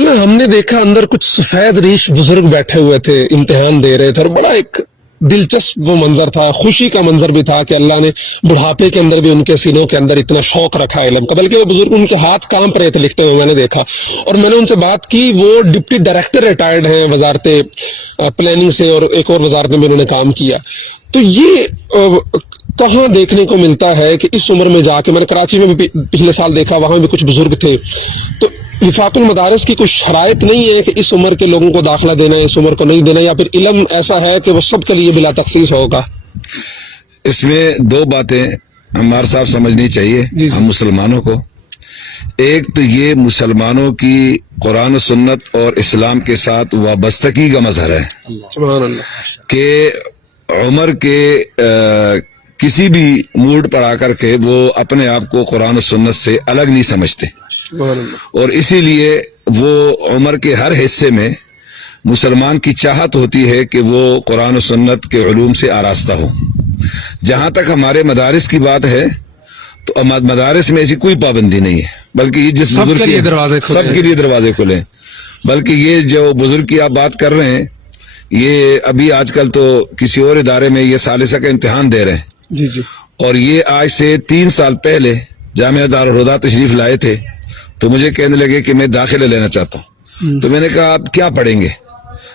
نا हमने देखा अंदर कुछ सफेद रीश बुजुर्ग बैठे हुए थे, इम्तिहान दे रहे थे, और बड़ा एक दिलचस्प वो मंजर था, खुशी का मंजर भी था कि अल्लाह ने बुढ़ापे के अंदर भी उनके सीनों के अंदर इतना शौक रखा है इल्म का। बल्कि वो बुजुर्ग, उनके हाथ कांप रहे थे लिखते हुए, मैंने देखा। और मैंने उनसे बात की, वो डिप्टी डायरेक्टर रिटायर्ड हैं वजारत प्लानिंग से, और एक और वजारत में भी उन्होंने काम किया। तो ये कहाँ देखने को मिलता है कि इस उम्र में जाके, मैंने कराची में भी पिछले साल देखा, वहां भी कुछ बुजुर्ग थे। तो विफाकुल मदारिस की कुछ शराइत नहीं है कि इस उम्र के लोगों को दाखिला देना है, इस उम्र को नहीं देना, या फिर इल्म ऐसा है कि वो सबके लिए बिला तखसीस होगा? इसमें दो बातें हमारे साहब समझनी चाहिए हम मुसलमानों को। एक तो ये मुसलमानों की कुरान सुन्नत और इस्लाम के साथ वाबस्तगी का मजहर है सुभान अल्लाह कि उम्र के किसी भी मूड पर आकर के वो अपने आप को कुरान सुन्नत से अलग नहीं समझते, सुभान अल्लाह। और इसीलिए वो उम्र के हर हिस्से में मुसलमान की चाहत होती है कि वो कुरान सुन्नत के उलूम से आरास्ता हो। जहां तक हमारे मदारिस की बात है तो मदारिस में ऐसी कोई पाबंदी नहीं है, बल्कि ये जिस बुजुर्ग सबके लिए दरवाजे खुले सबके लिए दरवाजे खुले। बल्कि ये जो बुजुर्ग की आप बात कर रहे हैं, ये अभी आजकल तो किसी और इदारे में ये सालिसा का इम्तिहान दे रहे हैं जी जी। और ये आज से 3 साल पहले जामिया दारुल हुदा तशरीफ लाए थे, तो मुझे कहने लगे कि मैं दाखिला लेना चाहता हूँ। तो मैंने कहा आप क्या पढ़ेंगे?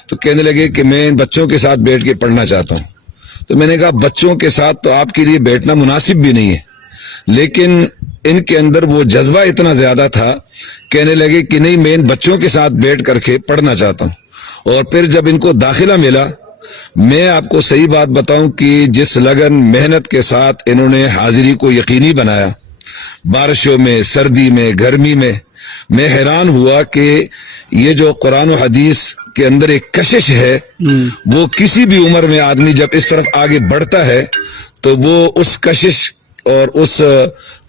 तो कहने लगे कि मैं बच्चों के साथ बैठ के पढ़ना चाहता हूँ। तो मैंने कहा बच्चों के साथ तो आपके लिए बैठना मुनासिब भी नहीं है, लेकिन इनके अंदर वो जज्बा इतना ज्यादा था, कहने लगे कि नहीं, मैं इन बच्चों के साथ बैठ करके पढ़ना चाहता हूँ। और फिर जब इनको दाखिला मिला, मैं आपको सही बात बताऊं कि जिस लगन मेहनत के साथ इन्होंने हाजिरी को यकीनी बनाया, बारिशों में, सर्दी में, गर्मी में, मैं हैरान हुआ कि ये जो कुरान और हदीस के अंदर एक कशिश है, वो किसी भी उम्र में आदमी जब इस तरफ आगे बढ़ता है तो वो उस कशिश और उस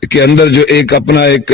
के अंदर जो एक अपना एक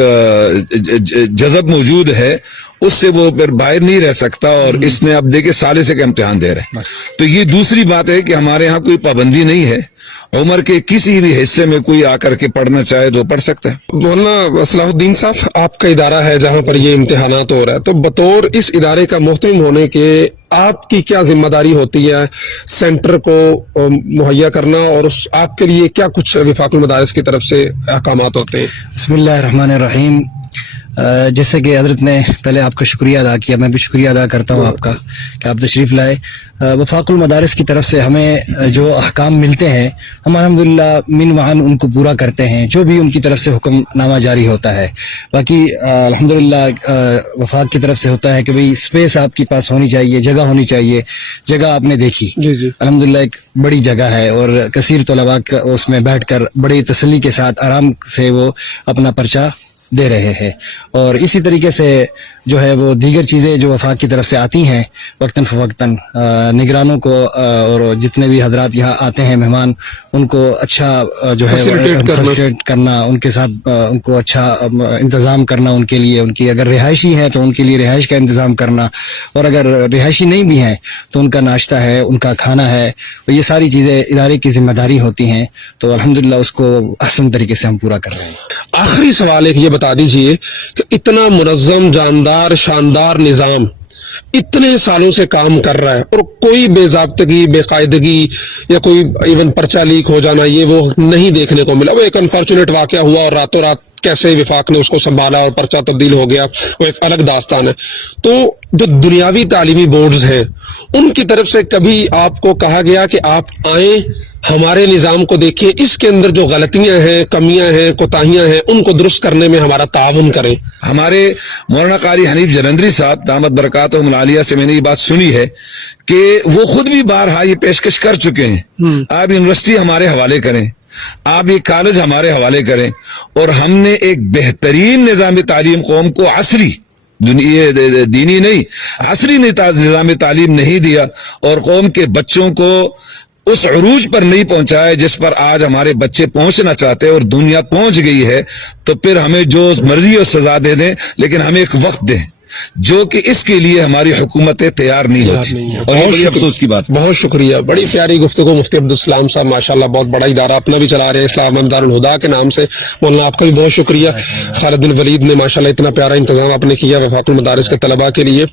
जज़ब मौजूद है, उससे वो फिर बाहर नहीं रह सकता। और इसने अब देखे सालिसे का इम्तिहान दे रहे हैं। तो ये दूसरी बात है कि हमारे यहाँ कोई पाबंदी नहीं है, उम्र के किसी भी हिस्से में कोई आकर के पढ़ना चाहे तो पढ़ सकता है। मौलाना सलाहुद्दीन साहब, आपका इदारा है जहां पर ये इम्तिहानात हो रहा है, तो बतौर इस इदारे का मुहतमिम होने के आपकी क्या जिम्मेदारी होती है सेंटर को मुहैया करना, और उस आपके लिए क्या कुछ विफाकुल मदारिस की तरफ से अहकामात होते हैं? बिस्मिल्लाहिर्रहमानिर्रहीम। जैसे कि हजरत ने पहले आपका शुक्रिया अदा किया, मैं भी शुक्रिया अदा करता हूँ आपका कि आप तशरीफ लाए। वफाकुल मदारिस की तरफ से हमें जो अहकाम मिलते हैं, हम अल्हम्दुलिल्लाह मिन वहान उनको पूरा करते हैं, जो भी उनकी तरफ से हुक्मनामा जारी होता है। बाकी अल्हम्दुलिल्लाह वफाक की तरफ से होता है कि भाई स्पेस आपके पास होनी चाहिए, जगह होनी चाहिए। जगह आपने देखी, अल्हम्दुलिल्लाह एक बड़ी जगह है और कसीर तलबा उसमें बैठकर बड़ी तसल्ली के साथ आराम से वो अपना पर्चा दे रहे हैं। और इसी तरीके से जो है वो दीगर चीज़ें जो वफाक की तरफ से आती हैं वक्तन फवक्तन, निगरानों को और जितने भी हजरात यहाँ आते हैं मेहमान, उनको अच्छा जो है फैसिलिटेट करना, उनके साथ उनको अच्छा इंतज़ाम करना, उनके लिए, उनकी अगर रिहायशी है तो उनके लिए रिहाइश का इंतज़ाम करना, और अगर रिहायशी नहीं भी हैं तो उनका नाश्ता है, उनका खाना है, और ये सारी चीज़ें इदारे की जिम्मेदारी होती हैं। तो अल्हम्दुलिल्लाह उसको अहसन तरीके से हम पूरा कर रहे हैं। आखिरी सवाल एक ये बता दीजिए कि इतना मुनज़्ज़म, जानदार, शानदार निजाम इतने सालों से काम कर रहा है, और कोई बेज़ाब्तगी, बेकायदगी या कोई इवन पर्चा लीक हो जाना, ये वो नहीं देखने को मिला। वो एक अनफॉर्चुनेट वाकया हुआ और रातों रात कैसे विफाक ने उसको संभाला और पर्चा तब्दील हो गया, वो एक अलग दास्तान है। तो जो दुनियावी तालीमी बोर्ड्स हैं, उनकी तरफ से कभी आपको कहा गया कि आप आए, हमारे निजाम को देखिए, इसके अंदर जो गलतियां हैं, कमियां हैं, कोताहियां हैं, उनको दुरुस्त करने में हमारा ताउन करें? हमारे मौलाना कारी हनीफ जलंधरी साहब दामद बरकातहुम आलिया से मैंने ये बात सुनी है कि वो खुद भी बारहा ये पेशकश कर चुके हैं, आप यूनिवर्सिटी हमारे हवाले करें, आप ये कॉलेज हमारे हवाले करें, और हमने एक बेहतरीन निजाम तालीम कौम को असरी, दीनी नहीं, असरी निजाम तालीम नहीं दिया, और कौम के बच्चों को उस अरूज पर नहीं पहुंचाया जिस पर आज हमारे बच्चे पहुंचना चाहते हैं, और दुनिया पहुंच गई है। तो फिर हमें जो मर्जी और सजा दे दें, लेकिन हमें एक वक्त दें। जो कि इसके लिए हमारी हुकूमतें तैयार नहीं होती, और ये बड़ी अफसोस की बात। बहुत शुक्रिया, बड़ी प्यारी गुफ्तगू मुफ्ती अब्दुल सलाम साहब माशाल्लाह बहुत बड़ा इदारा अपना भी चला रहे हैं इस्लाम दारुल हुदा के नाम से। मौलाना आपका भी बहुत शुक्रिया। खालिद बिन वलीद ने माशाल्लाह इतना प्यारा इंतजाम आपने किया वफाकुल मदारिस के तलबा के लिए।